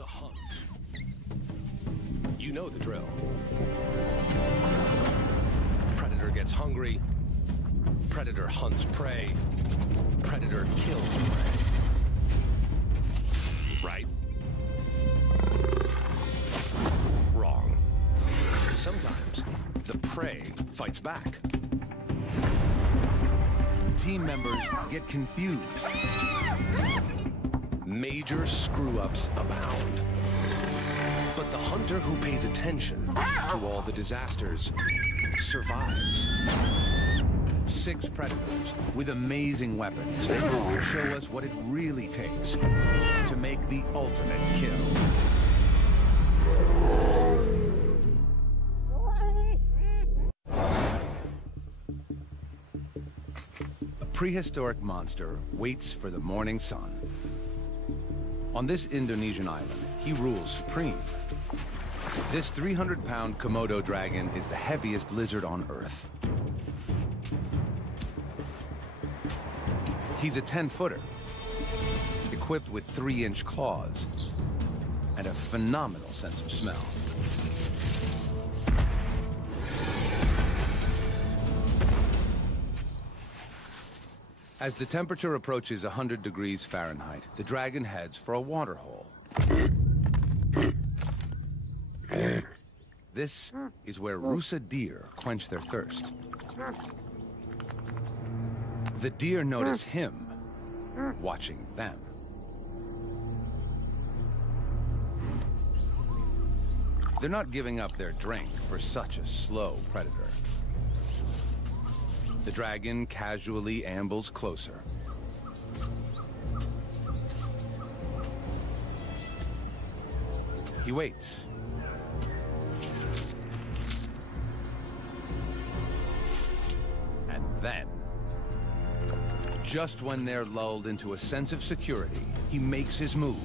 The hunt. You know the drill. Predator gets hungry. Predator hunts prey. Predator kills prey. Right? Wrong. Sometimes the prey fights back. Team members get confused. Major screw-ups abound. But the hunter who pays attention to all the disasters survives. 6 predators with amazing weapons show us what it really takes to make the ultimate kill. A prehistoric monster waits for the morning sun. On this Indonesian island, he rules supreme. This 300-pound Komodo dragon is the heaviest lizard on Earth. He's a 10-footer, equipped with 3-inch claws and a phenomenal sense of smell. As the temperature approaches 100 degrees Fahrenheit, the dragon heads for a water hole. This is where Rusa deer quench their thirst. The deer notice him watching them. They're not giving up their drink for such a slow predator. The dragon casually ambles closer. He waits. And then, just when they're lulled into a sense of security, he makes his move.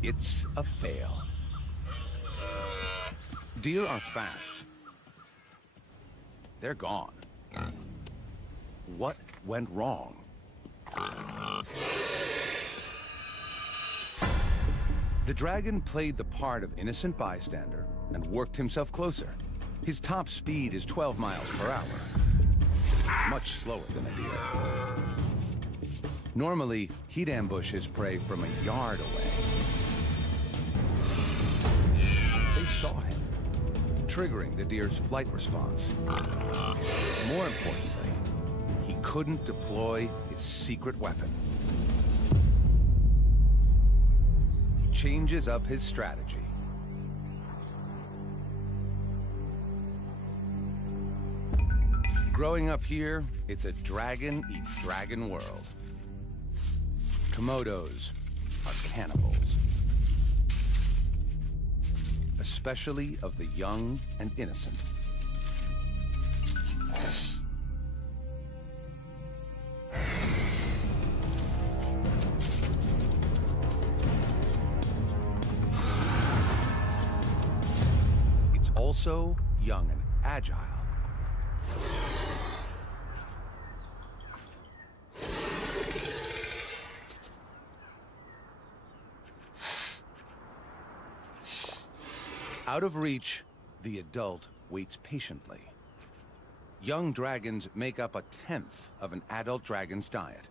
It's a fail. Deer are fast. They're gone. What went wrong? The dragon played the part of innocent bystander and worked himself closer. His top speed is 12 miles per hour, much slower than a deer. Normally, he'd ambush his prey from a yard away. They saw him, triggering the deer's flight response. More importantly, he couldn't deploy his secret weapon. He changes up his strategy. Growing up here, it's a dragon-eat-dragon world. Komodos are cannibals. Especially of the young and innocent. It's also young and agile. Out of reach, the adult waits patiently. Young dragons make up 1/10 of an adult dragon's diet.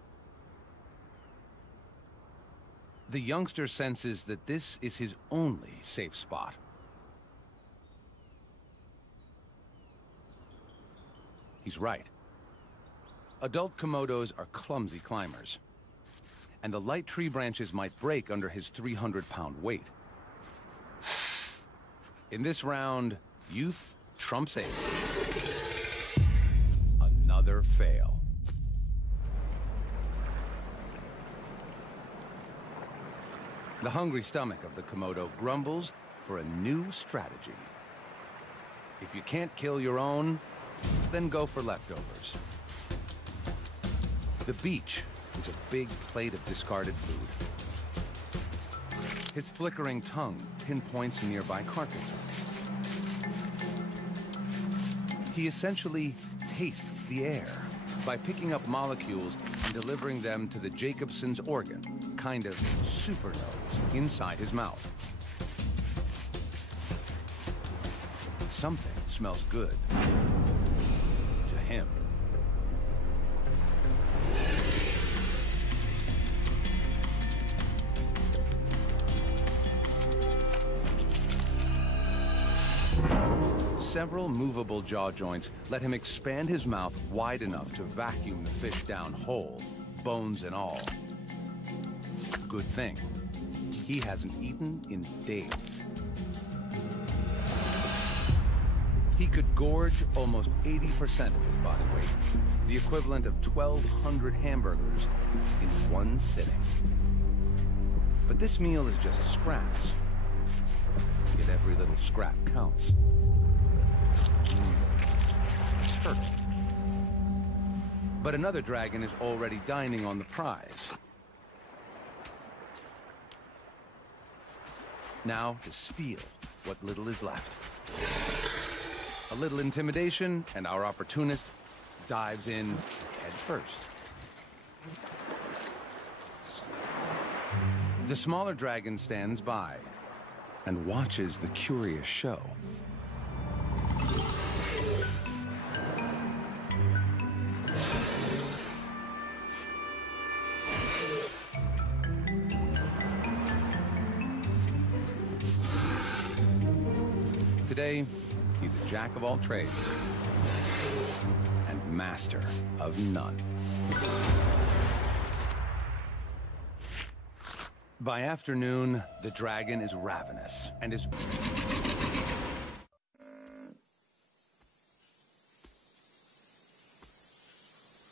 The youngster senses that this is his only safe spot. He's right. Adult Komodos are clumsy climbers, and the light tree branches might break under his 300-pound weight. In this round, youth trumps age. Another fail. The hungry stomach of the Komodo grumbles for a new strategy. If you can't kill your own, then go for leftovers. The beach is a big plate of discarded food. His flickering tongue pinpoints nearby carcasses. He essentially tastes the air by picking up molecules and delivering them to the Jacobson's organ, kind of super nose, inside his mouth. Something smells good to him. Several movable jaw joints let him expand his mouth wide enough to vacuum the fish down whole, bones and all. Good thing, he hasn't eaten in days. He could gorge almost 80% of his body weight, the equivalent of 1,200 hamburgers in one sitting. But this meal is just scraps, yet every little scrap counts. Turtle. But another dragon is already dining on the prize. Now to steal what little is left. A little intimidation, and our opportunist dives in head first. The smaller dragon stands by and watches the curious show. Today, he's a jack of all trades and master of none. By afternoon, the dragon is ravenous and is...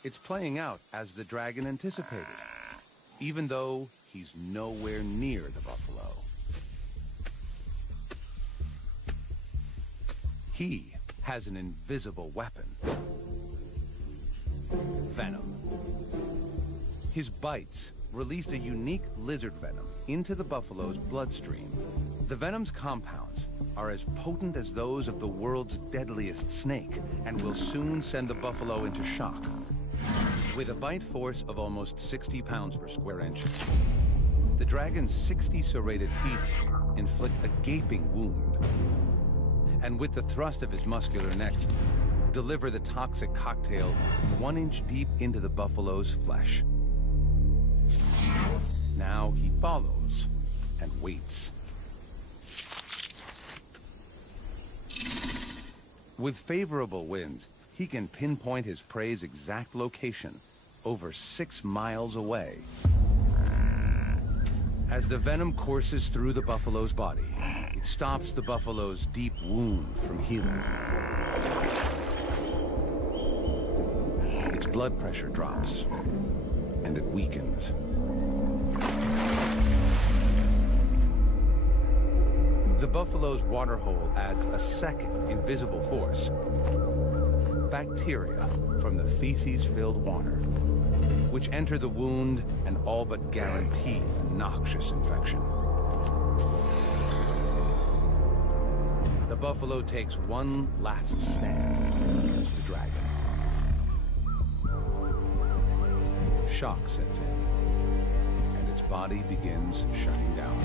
It's playing out as the dragon anticipated, even though he's nowhere near the buffalo. He has an invisible weapon. Venom. His bites released a unique lizard venom into the buffalo's bloodstream. The venom's compounds are as potent as those of the world's deadliest snake and will soon send the buffalo into shock. With a bite force of almost 60 pounds per square inch, the dragon's 60 serrated teeth inflict a gaping wound. And with the thrust of his muscular neck, deliver the toxic cocktail 1 inch deep into the buffalo's flesh. Now he follows and waits. With favorable winds, he can pinpoint his prey's exact location, over 6 miles away. As the venom courses through the buffalo's body, it stops the buffalo's deep wound from healing. Its blood pressure drops, and it weakens. The buffalo's waterhole adds a second invisible force. Bacteria from the feces-filled water, which enter the wound and all but guarantee a noxious infection. The buffalo takes one last stand against the dragon. Shock sets in, and its body begins shutting down.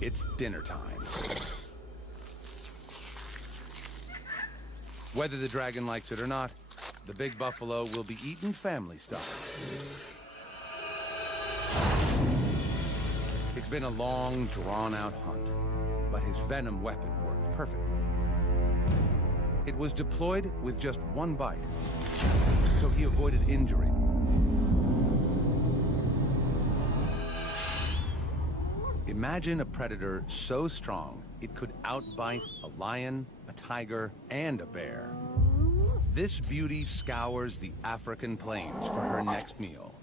It's dinner time. Whether the dragon likes it or not, the big buffalo will be eaten family style. It's been a long, drawn-out hunt, but his venom weapon worked perfectly. It was deployed with just one bite, so he avoided injury. Imagine a predator so strong it could outbite a lion, a tiger, and a bear. This beauty scours the African plains for her next meal.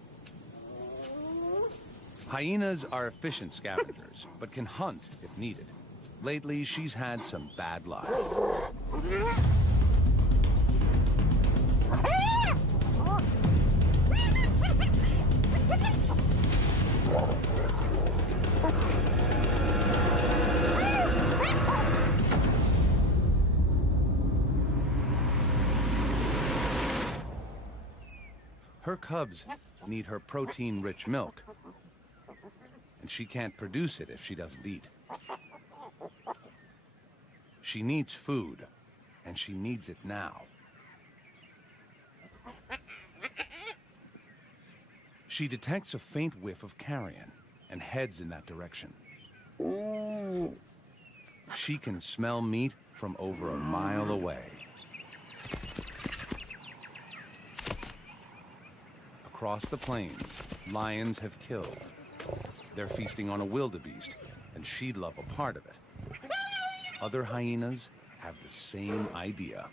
Hyenas are efficient scavengers, but can hunt if needed. Lately, she's had some bad luck. Her cubs need her protein-rich milk, and she can't produce it if she doesn't eat. She needs food, and she needs it now. She detects a faint whiff of carrion and heads in that direction. She can smell meat from over a mile away. Across the plains, lions have killed. They're feasting on a wildebeest, and she'd love a part of it. Other hyenas have the same idea.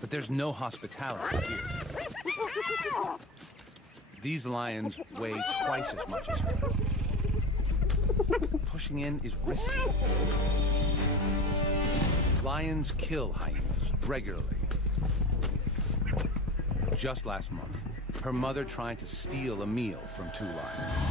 But there's no hospitality here. These lions weigh twice as much as her. Pushing in is risky. Lions kill hyenas regularly. Just last month, her mother tried to steal a meal from 2 lions.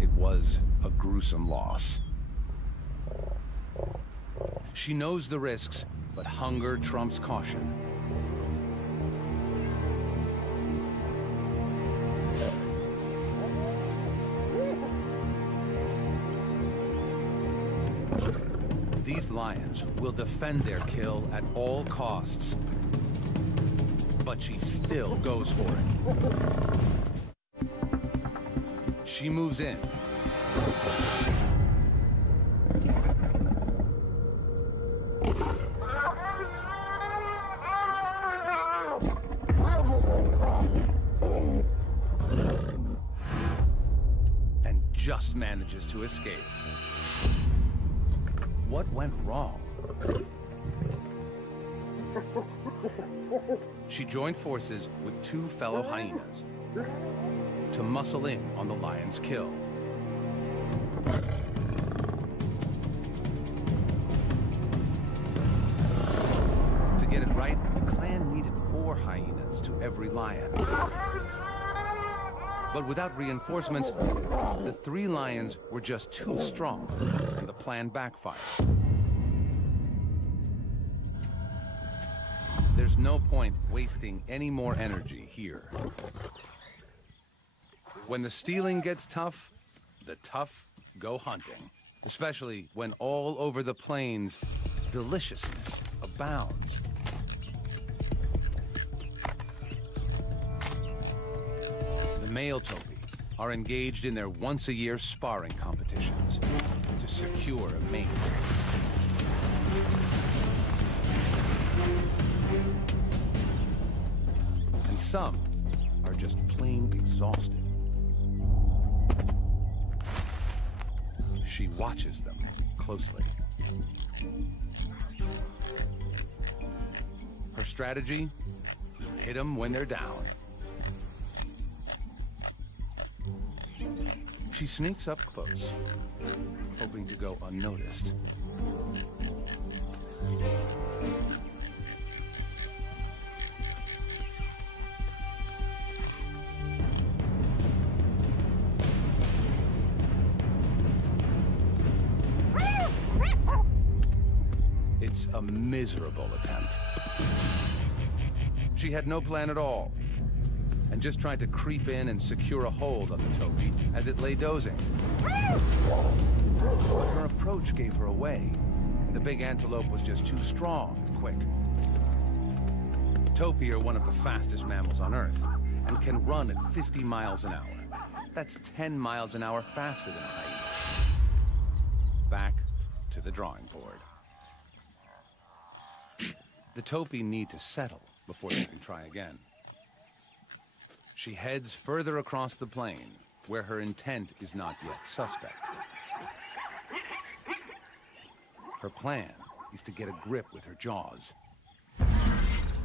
It was a gruesome loss. She knows the risks, but hunger trumps caution. These lions will defend their kill at all costs. But she still goes for it. She moves in. And just manages to escape. What went wrong? She joined forces with 2 fellow hyenas to muscle in on the lion's kill. To get it right, the clan needed 4 hyenas to every lion. But without reinforcements, the 3 lions were just too strong, and the plan backfired. There's no point wasting any more energy here. When the stealing gets tough, the tough go hunting. Especially when all over the plains, deliciousness abounds. The male topi are engaged in their once-a-year sparring competitions to secure a mate. And some are just plain exhausted. She watches them closely. Her strategy? Hit them when they're down. She sneaks up close, hoping to go unnoticed. It's a miserable attempt. She had no plan at all, and just tried to creep in and secure a hold on the topi as it lay dozing. Her approach gave her away, and the big antelope was just too strong and quick. Topi are one of the fastest mammals on Earth, and can run at 50 miles an hour. That's 10 miles an hour faster than a hyena. Back to the drawing board. The topi need to settle before they can try again. She heads further across the plain, where her intent is not yet suspect. Her plan is to get a grip with her jaws.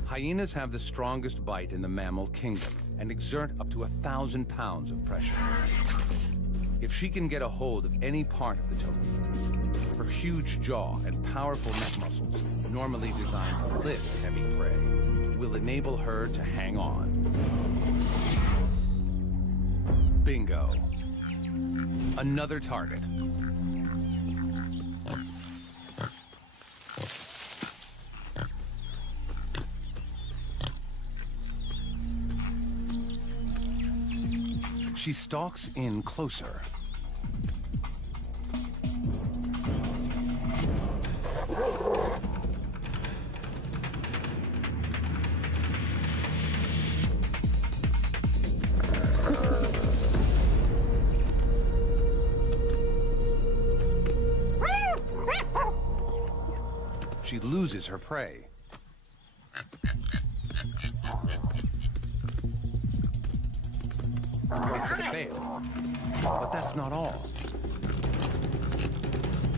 Hyenas have the strongest bite in the mammal kingdom and exert up to 1,000 pounds of pressure. If she can get a hold of any part of the topi, her huge jaw and powerful neck muscles, normally designed to lift heavy prey, will enable her to hang on. Bingo. Another target. She stalks in closer. She loses her prey. It's a fail, but that's not all.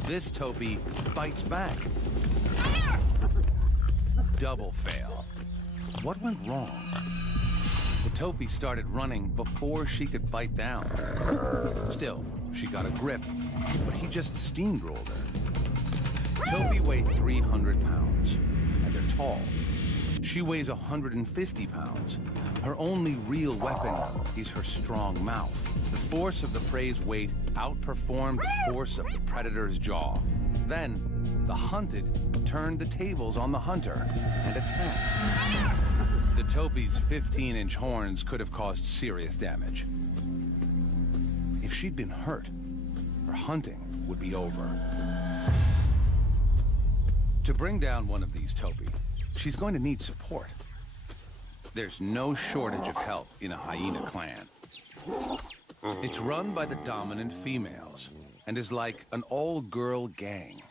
This topi bites back. Double fail. What went wrong? The topi started running before she could bite down. Still, she got a grip, but he just steamrolled her. Topi weigh 300 pounds, and they're tall. She weighs 150 pounds. Her only real weapon is her strong mouth. The force of the prey's weight outperformed the force of the predator's jaw. Then, the hunted turned the tables on the hunter and attacked. The topi's 15-inch horns could have caused serious damage. If she'd been hurt, her hunting would be over. To bring down one of these topi, she's going to need support. There's no shortage of help in a hyena clan. It's run by the dominant females and is like an all-girl gang.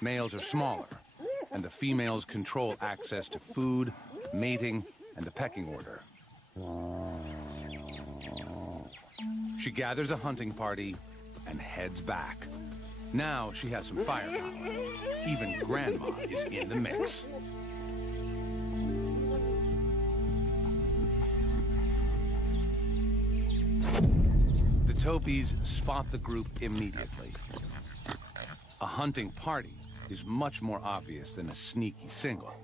Males are smaller, and the females control access to food, mating, and the pecking order. She gathers a hunting party and heads back. Now she has some firepower. Even Grandma is in the mix. The topis spot the group immediately. A hunting party is much more obvious than a sneaky single.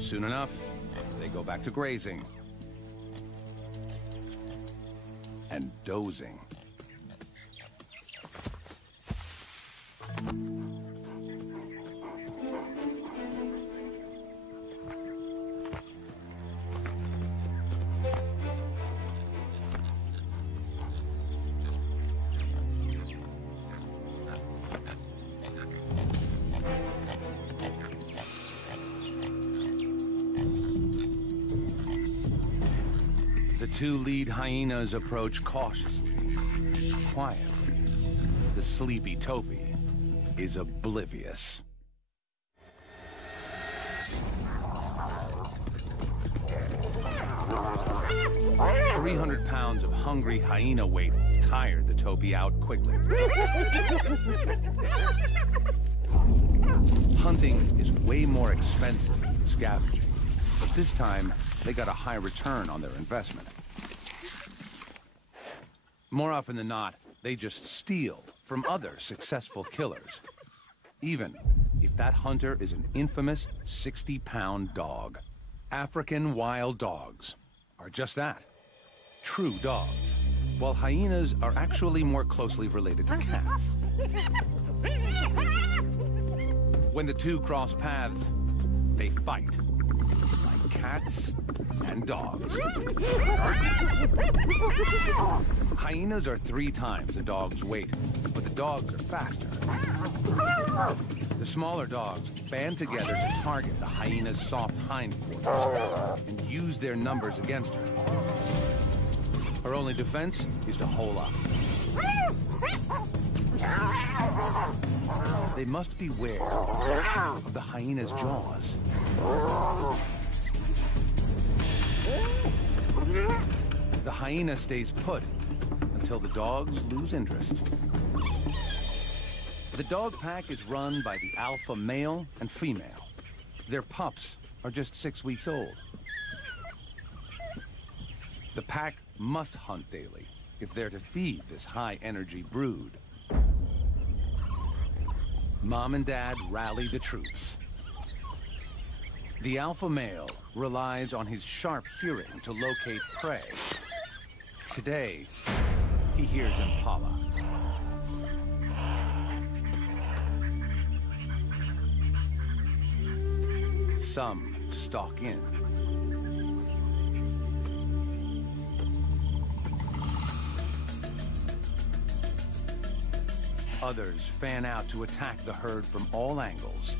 Soon enough, they go back to grazing and dozing. The two lead hyenas approach cautiously, quietly. The sleepy topi is oblivious. "300 pounds of hungry hyena weight tired the topi out quickly. Hunting is way more expensive than scavenging, but this time they got a high return on their investment. More often than not, they just steal from other successful killers, even if that hunter is an infamous 60-pound dog. African wild dogs are just that, true dogs, while hyenas are actually more closely related to cats. When the two cross paths, they fight, like cats and dogs. Hyenas are 3 times a dog's weight, but the dogs are faster. The smaller dogs band together to target the hyena's soft hindquarters and use their numbers against her. Her only defense is to hole up. They must beware of the hyena's jaws. The hyena stays put until the dogs lose interest. The dog pack is run by the alpha male and female. Their pups are just 6 weeks old. The pack must hunt daily if they're to feed this high-energy brood. Mom and Dad rally the troops. The alpha male relies on his sharp hearing to locate prey. Today, he hears impala. Some stalk in. Others fan out to attack the herd from all angles.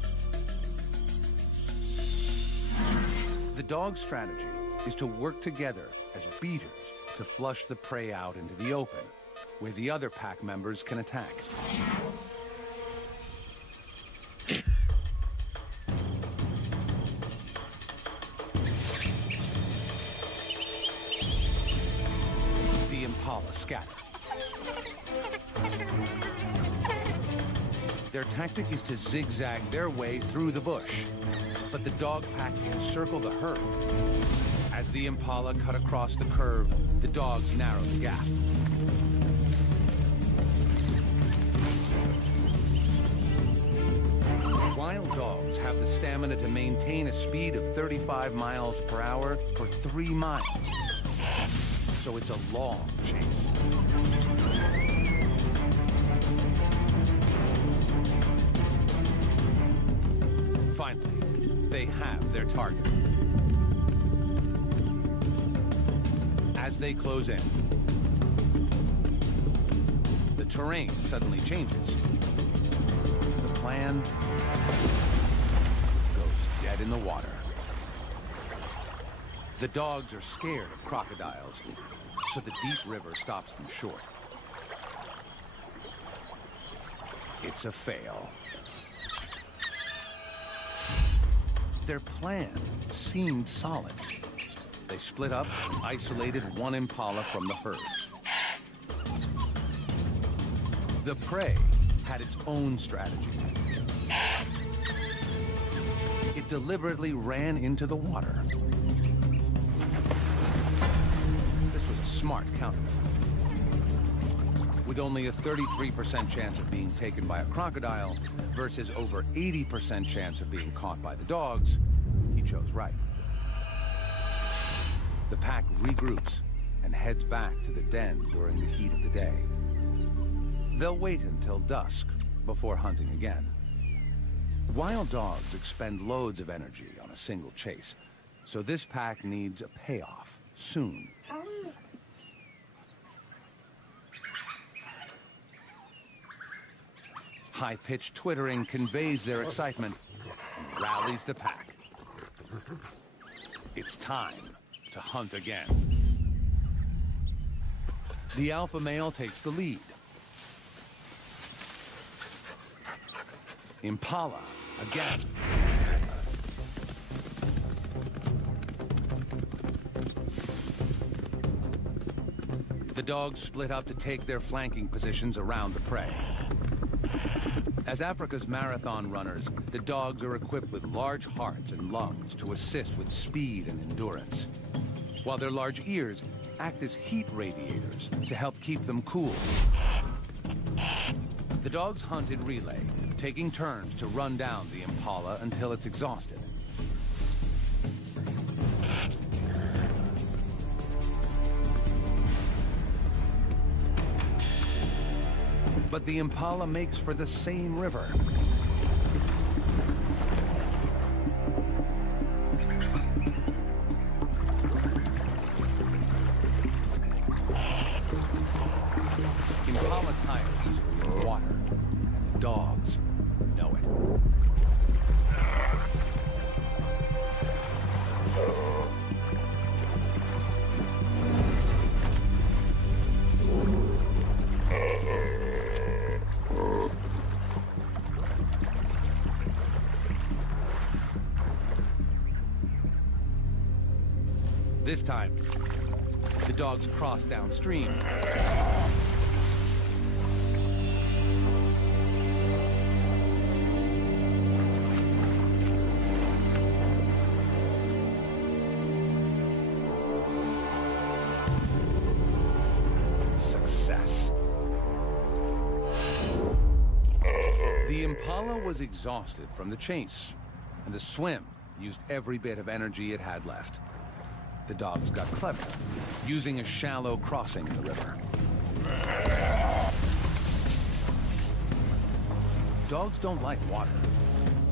The dog's strategy is to work together as beaters to flush the prey out into the open, where the other pack members can attack. The impala scatter. Their tactic is to zigzag their way through the bush, but the dog pack encircle the herd. As the impala cut across the curve, the dogs narrow the gap. Wild dogs have the stamina to maintain a speed of 35 miles per hour for 3 miles. So it's a long chase. Finally, they have their target. As they close in, the terrain suddenly changes. The plan goes dead in the water. The dogs are scared of crocodiles, so the deep river stops them short. It's a fail. Their plan seemed solid. They split up and isolated one impala from the herd. The prey had its own strategy. It deliberately ran into the water. This was a smart countermeasure. With only a 33% chance of being taken by a crocodile versus over 80% chance of being caught by the dogs, he chose right. The pack regroups and heads back to the den during the heat of the day. They'll wait until dusk before hunting again. Wild dogs expend loads of energy on a single chase, so this pack needs a payoff soon. High-pitched twittering conveys their excitement and rallies the pack. It's time to hunt again. The alpha male takes the lead. Impala again. The dogs split up to take their flanking positions around the prey. As Africa's marathon runners, the dogs are equipped with large hearts and lungs to assist with speed and endurance, while their large ears act as heat radiators to help keep them cool. The dogs hunt in relay, taking turns to run down the impala until it's exhausted. But the impala makes for the same river. Impala tire easily in water, and the dogs know it. This time, the dogs cross downstream. The impala was exhausted from the chase, and the swim used every bit of energy it had left. The dogs got clever, using a shallow crossing in the river. Dogs don't like water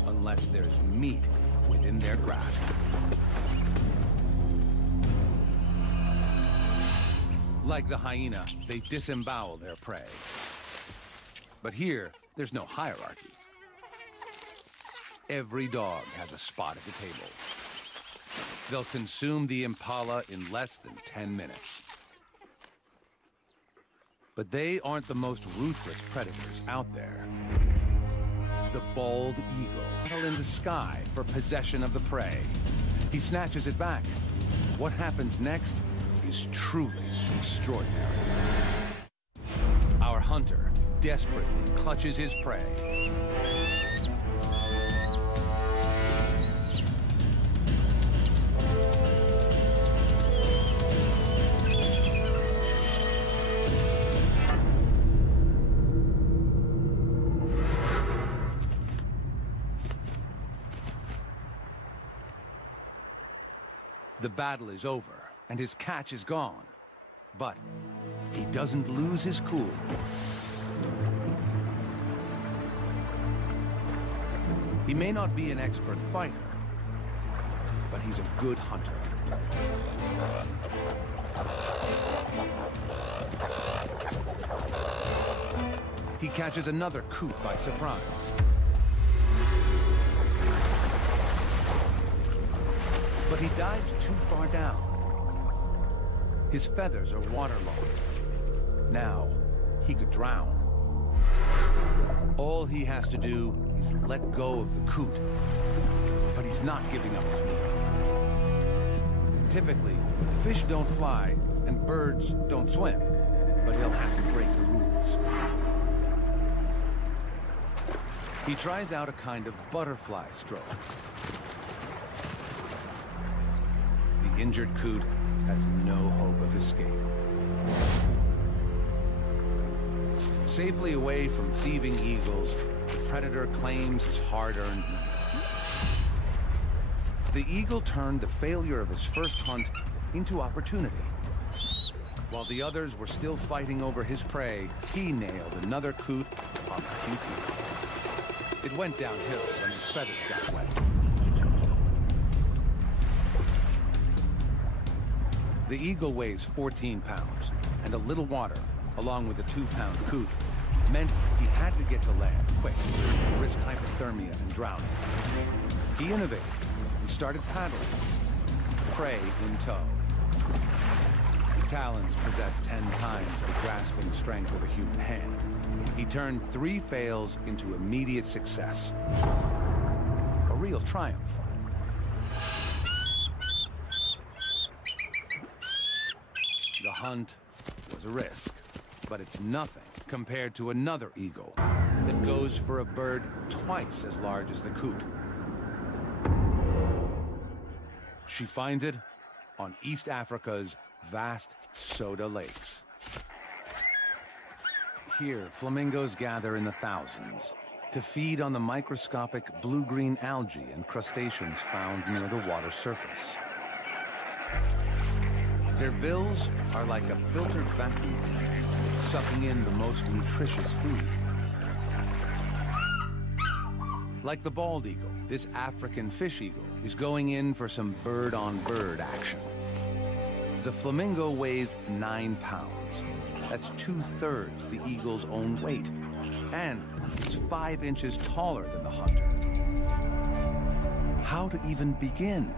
unless there's meat within their grasp. Like the hyena, they disembowel their prey. But here, there's no hierarchy. Every dog has a spot at the table. They'll consume the impala in less than 10 minutes. But they aren't the most ruthless predators out there. The bald eagle, battle in the sky for possession of the prey. He snatches it back. What happens next is truly extraordinary. Our hunter desperately clutches his prey. The battle is over, and his catch is gone. But he doesn't lose his cool. He may not be an expert fighter, but he's a good hunter. He catches another coot by surprise. But he dives too far down. His feathers are waterlogged. Now, he could drown. All he has to do is let go of the coot. But he's not giving up his meal. Typically, fish don't fly and birds don't swim. But he'll have to break the rules. He tries out a kind of butterfly stroke. The injured coot has no hope of escape. Safely away from thieving eagles, the predator claims his hard-earned meal. The eagle turned the failure of his first hunt into opportunity. While the others were still fighting over his prey, he nailed another coot on the QT. It went downhill when his feathers got wet. The eagle weighs 14 pounds, and a little water, along with a 2-pound coot, meant he had to get to land quick, risk hypothermia and drowning. He innovated and started paddling, prey in tow. The talons possess 10 times the grasping strength of a human hand. He turned 3 fails into immediate success. A real triumph. The hunt was a risk, but it's nothing compared to another eagle that goes for a bird twice as large as the coot. She finds it on East Africa's vast soda lakes. Here, flamingos gather in the thousands to feed on the microscopic blue-green algae and crustaceans found near the water surface. Their bills are like a filtered vacuum, sucking in the most nutritious food. Like the bald eagle, this African fish eagle is going in for some bird-on-bird action. The flamingo weighs 9 pounds. That's 2/3 the eagle's own weight. And it's 5 inches taller than the hunter. How to even begin?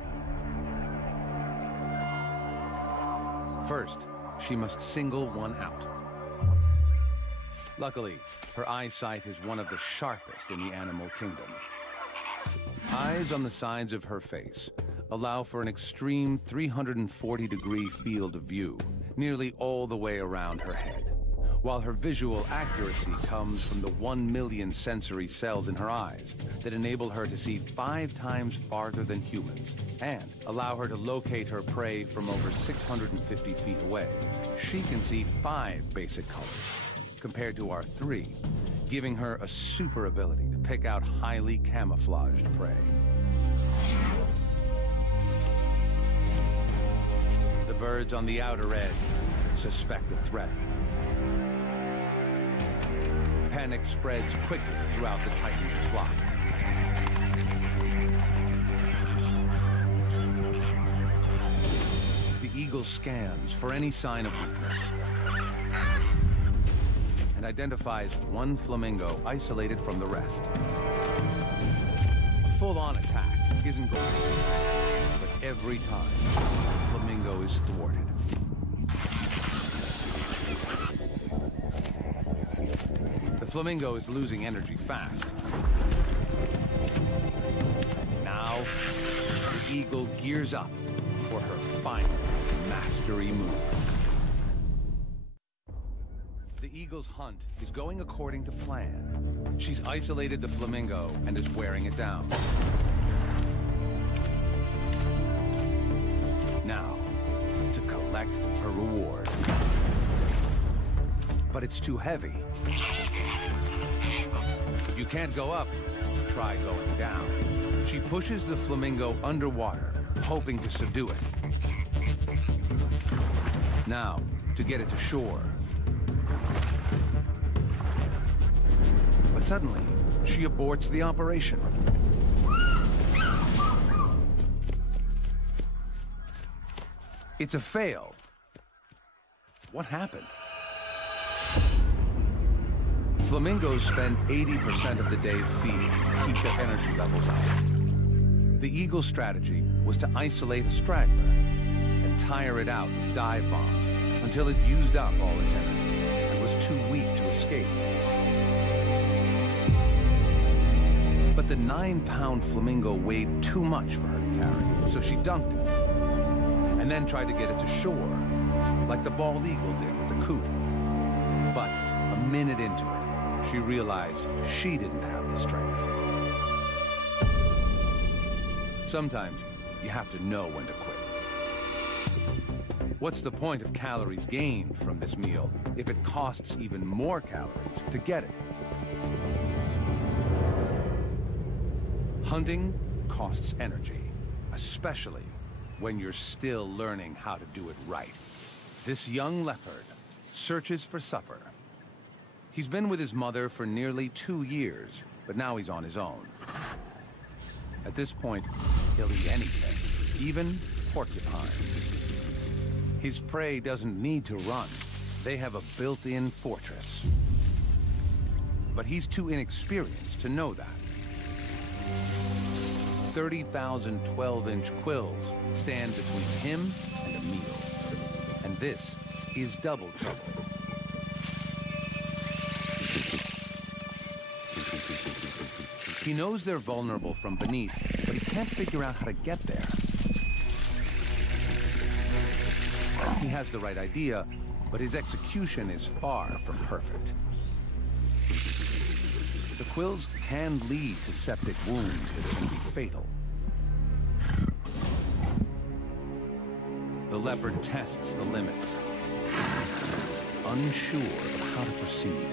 First, she must single one out. Luckily, her eyesight is one of the sharpest in the animal kingdom. Eyes on the sides of her face allow for an extreme 340-degree field of view, nearly all the way around her head, while her visual accuracy comes from the 1 million sensory cells in her eyes that enable her to see 5 times farther than humans and allow her to locate her prey from over 650 feet away. She can see 5 basic colors, compared to our 3, giving her a super ability to pick out highly camouflaged prey. The birds on the outer edge suspect a threat. Panic spreads quickly throughout the tightening flock. The eagle scans for any sign of weakness and identifies one flamingo isolated from the rest. A full-on attack isn't going to work, but every time, the flamingo is thwarted. The flamingo is losing energy fast. Now, the eagle gears up for her final mastery move. The eagle's hunt is going according to plan. She's isolated the flamingo and is wearing it down. Now, to collect her reward. But it's too heavy. If you can't go up, try going down. She pushes the flamingo underwater, hoping to subdue it. Now, to get it to shore. But suddenly, she aborts the operation. It's a fail. What happened? Flamingos spend 80% of the day feeding to keep their energy levels up. The eagle's strategy was to isolate a straggler and tire it out with dive bombs until it used up all its energy and was too weak to escape. But the 9-pound flamingo weighed too much for her to carry, so she dunked it and then tried to get it to shore, like the bald eagle did with the coot. But a minute into it, she realized she didn't have the strength. Sometimes you have to know when to quit. What's the point of calories gained from this meal if it costs even more calories to get it? Hunting costs energy, especially when you're still learning how to do it right. This young leopard searches for supper. He's been with his mother for nearly 2 years, but now he's on his own. At this point, he'll eat anything, even porcupines. His prey doesn't need to run. They have a built-in fortress. But he's too inexperienced to know that. 30,000 12-inch quills stand between him and a meal. And this is double trouble. He knows they're vulnerable from beneath, but he can't figure out how to get there. He has the right idea, but his execution is far from perfect. The quills can lead to septic wounds that can be fatal. The leopard tests the limits, unsure of how to proceed.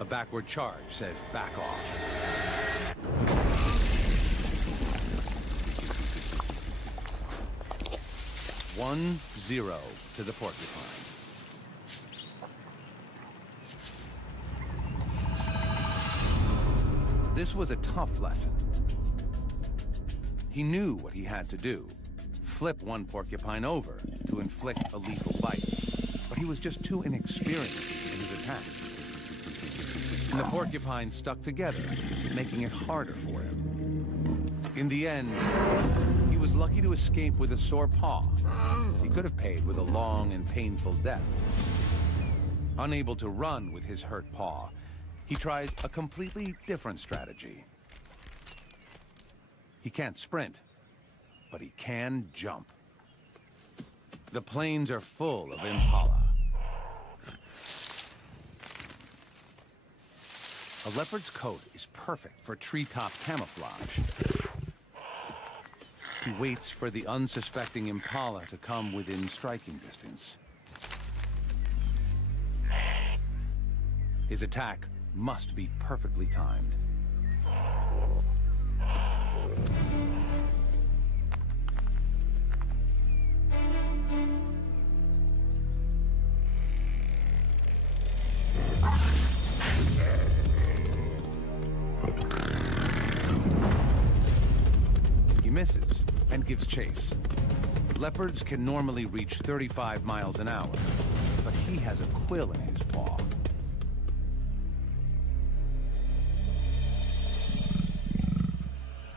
A backward charge says back off. One, 0 to the porcupine. This was a tough lesson. He knew what he had to do. Flip one porcupine over to inflict a lethal bite. But he was just too inexperienced in his attack. And the porcupine stuck together, making it harder for him. In the end, he was lucky to escape with a sore paw. He could have paid with a long and painful death. Unable to run with his hurt paw, he tried a completely different strategy. He can't sprint, but he can jump. The plains are full of impala. A leopard's coat is perfect for treetop camouflage. He waits for the unsuspecting impala to come within striking distance. His attack must be perfectly timed. He misses and gives chase. Leopards can normally reach 35 miles an hour, but he has a quill in his paw.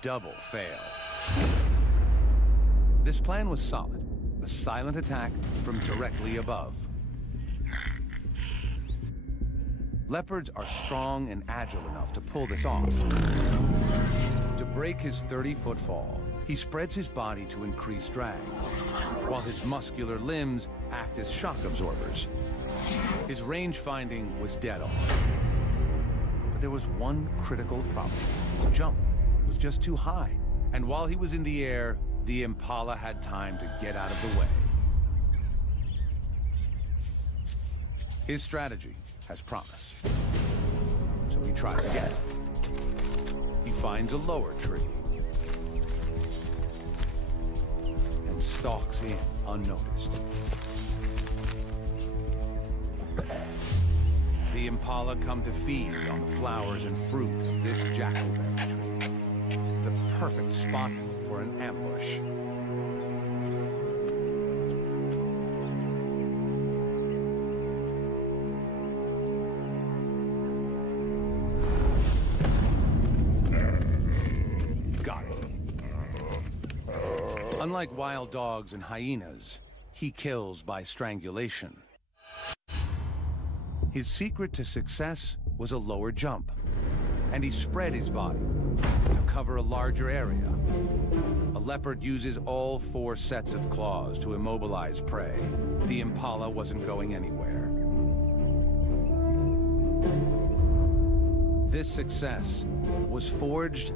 Double fail. This plan was solid. A silent attack from directly above. Leopards are strong and agile enough to pull this off. To break his 30-foot fall, he spreads his body to increase drag, while his muscular limbs act as shock absorbers. His range finding was dead on. But there was one critical problem. His jump was just too high. And while he was in the air, the impala had time to get out of the way. His strategy has promise. So he tries again. He finds a lower tree and stalks in unnoticed. The impala come to feed on the flowers and fruit of this jackalberry tree. The perfect spot for an ambush. Got it. Unlike wild dogs and hyenas, he kills by strangulation. His secret to success was a lower jump, and he spread his body to cover a larger area. A leopard uses all 4 sets of claws to immobilize prey. The impala wasn't going anywhere. This success was forged